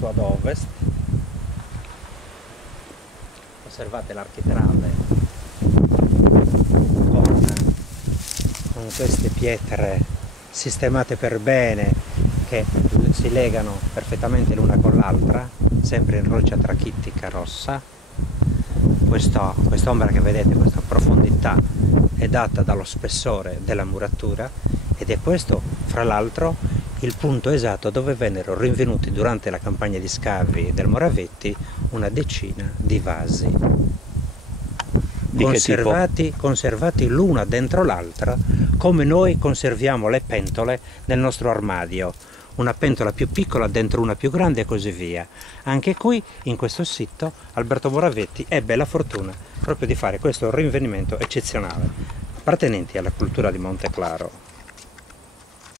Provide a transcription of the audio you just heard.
questo ad ovest. Osservate l'architrave con queste pietre sistemate per bene che si legano perfettamente l'una con l'altra, sempre in roccia trachittica rossa. Quest'ombra che vedete, questa profondità, è data dallo spessore della muratura, ed è questo, fra l'altro, il punto esatto dove vennero rinvenuti durante la campagna di scavi del Moravetti una decina di vasi. Conservati l'una dentro l'altra, come noi conserviamo le pentole nel nostro armadio. Una pentola più piccola dentro una più grande e così via. Anche qui, in questo sito, Alberto Moravetti ebbe la fortuna proprio di fare questo rinvenimento eccezionale, appartenenti alla cultura di Monte Claro.